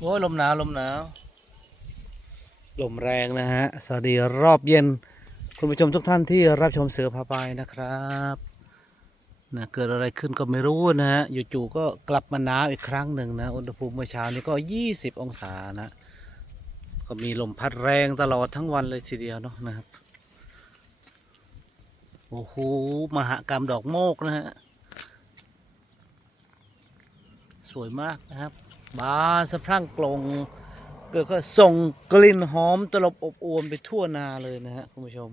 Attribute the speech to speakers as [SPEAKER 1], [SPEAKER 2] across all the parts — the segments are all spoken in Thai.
[SPEAKER 1] โอ้ยลมหนาวลมหนาว ลมแรงนะฮะ สวัสดีรอบเย็น คุณผู้ชมทุกท่านที่รับชมเสือพาไปนะครับนะเกิดอะไรขึ้นก็ไม่รู้นะฮะอยู่ๆก็กลับมาหนาวอีกครั้งหนึ่งนะ อุณหภูมิเมื่อเช้านี้ก็ 20 องศานะ ก็มีลมพัดแรงตลอดทั้งวันเลยทีเดียวเนาะนะครับ โอ้โห มหากรรมดอกโมกนะฮะ สวยมากนะครับ บานสะพรั่งกลงเกิดก็ส่งกลิ่นหอมตลบอบอวลไปทั่วนาเลยนะฮะคุณผู้ชม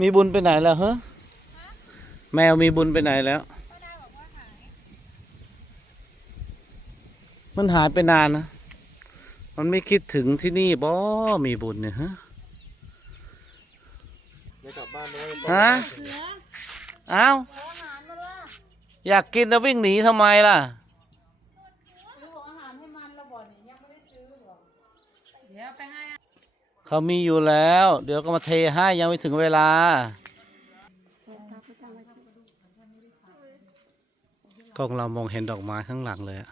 [SPEAKER 1] มีบุญไปไหนแล้วฮะแมวมีบุญไปไหนแล้ว
[SPEAKER 2] ป้าดาบอกว่าหาย
[SPEAKER 1] มันหายไปนานนะ มันไม่คิดถึงที่นี่บ่มีบุญเนี่ยฮะ
[SPEAKER 3] ไม่กลับบ้านด้วย
[SPEAKER 1] ฮะ
[SPEAKER 2] เสือ
[SPEAKER 1] อ้าว
[SPEAKER 2] ขออาหารมาละ
[SPEAKER 1] อยากกินแล้ววิ่งหนีทำไมล่ะ
[SPEAKER 2] ซื้อของอาหารให้มันแล้วบ่นี่ยังไม่ได้ซื้อหรอกเดี๋ยวไปให้
[SPEAKER 1] เขามีอยู่แล้ว เดี๋ยวก็มาเทให้ยังไม่ถึงเวลากล้องเรามองเห็นดอกไม้ข้างหลังเลยอะ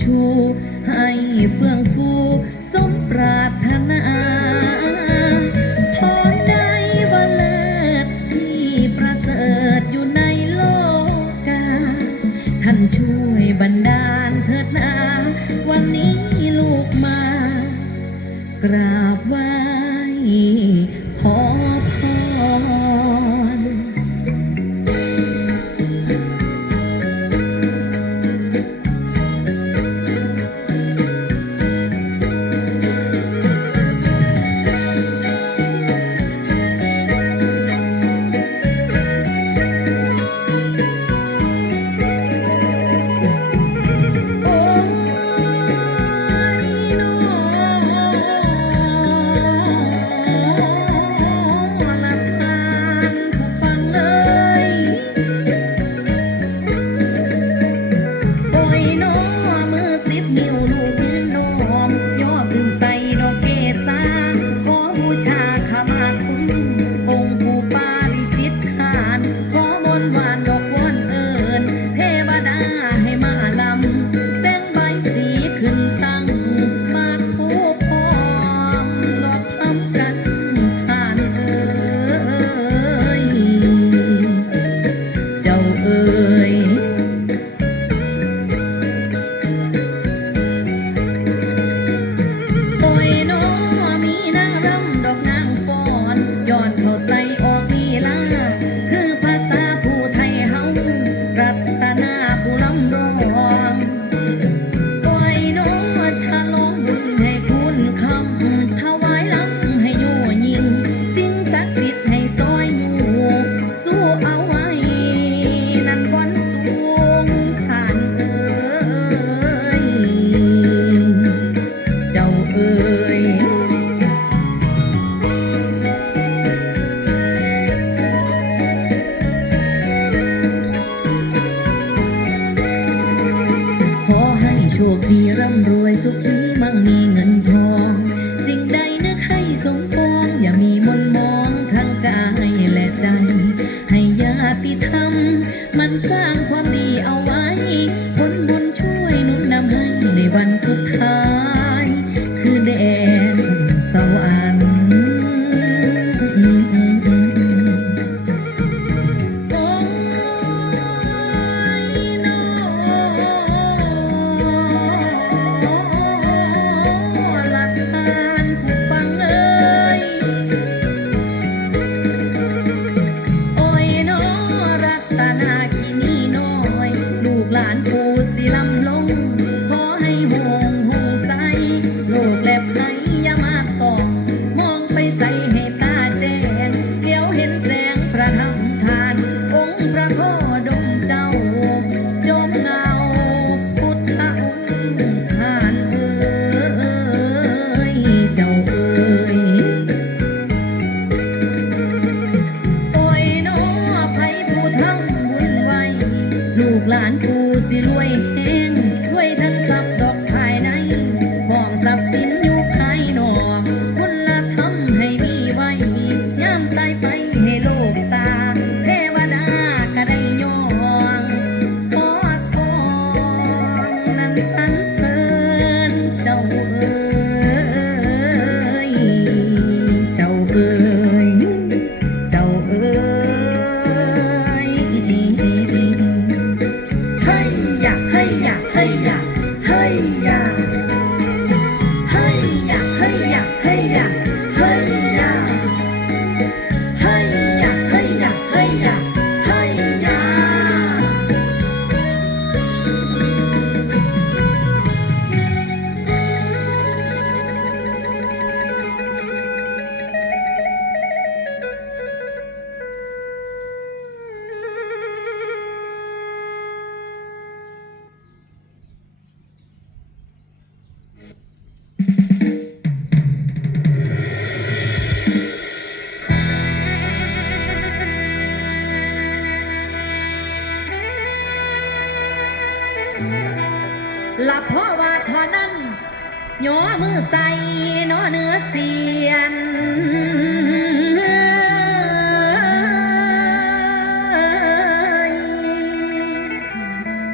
[SPEAKER 3] ชูให้เฟื่อง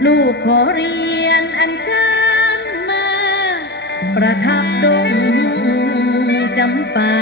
[SPEAKER 3] ลูกขอเรียนอัญชันมา ประทับดงจำปา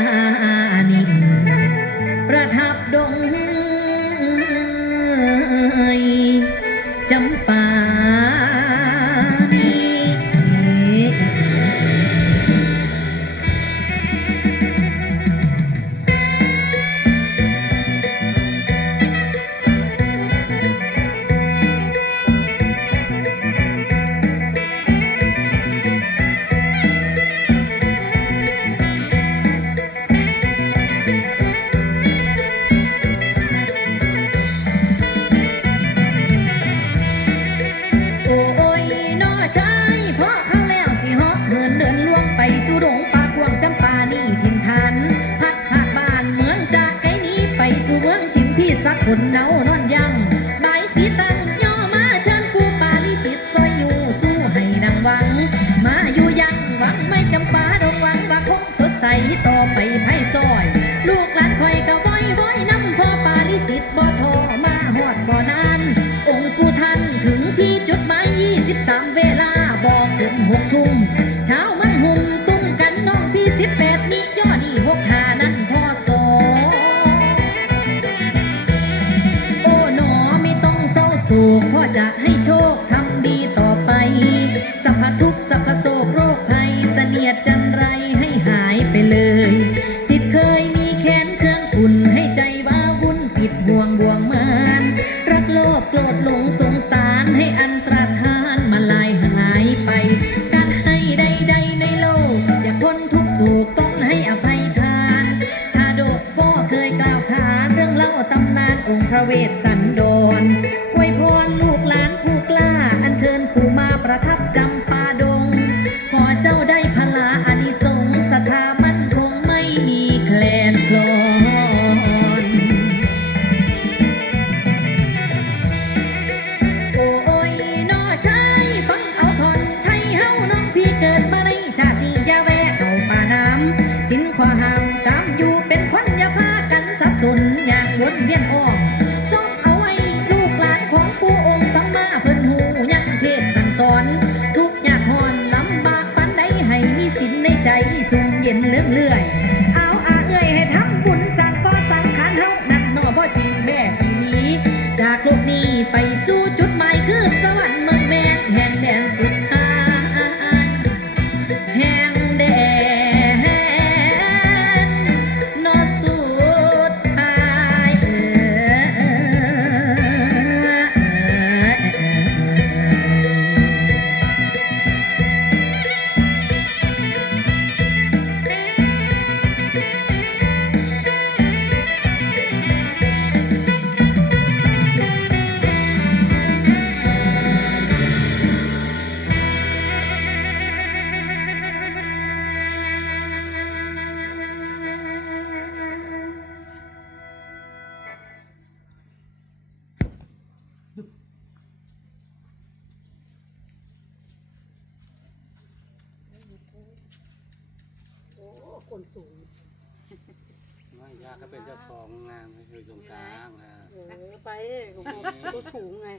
[SPEAKER 3] ไปของกูกูสูงไง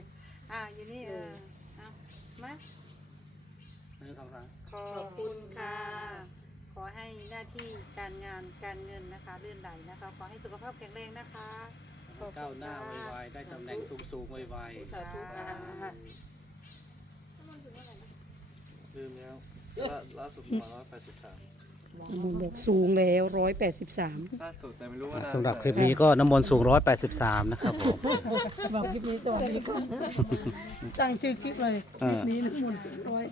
[SPEAKER 3] อ่าอยู่นี่เออเอามาหนึ่งสองสาม
[SPEAKER 1] ขอ
[SPEAKER 4] บคุณค่ะ ขอให้หน้าที่การงานการเงินนะคะเรื่องใหลนะคะ ขอให้สุขภาพแข็งแรงนะคะ
[SPEAKER 1] ข้าวหน้าไวๆได้ตำแหน่งสูงๆไว
[SPEAKER 2] สาธุค่ะ
[SPEAKER 1] ๆลืมแล้วล่ล่าสุดมาร้อยแปดสิบสาม
[SPEAKER 2] น้นบอกสูงแล้วร้อยแปดสิบสาม
[SPEAKER 1] สำหรับคลิปนี้ก็น้ำมนต์สูง 183 นะครับผม
[SPEAKER 2] บอกคลิปนี้สวัสดีค่ะตั้งชื่อคลิปเลยคลิปนี้น้ำมนต์สูงร้อย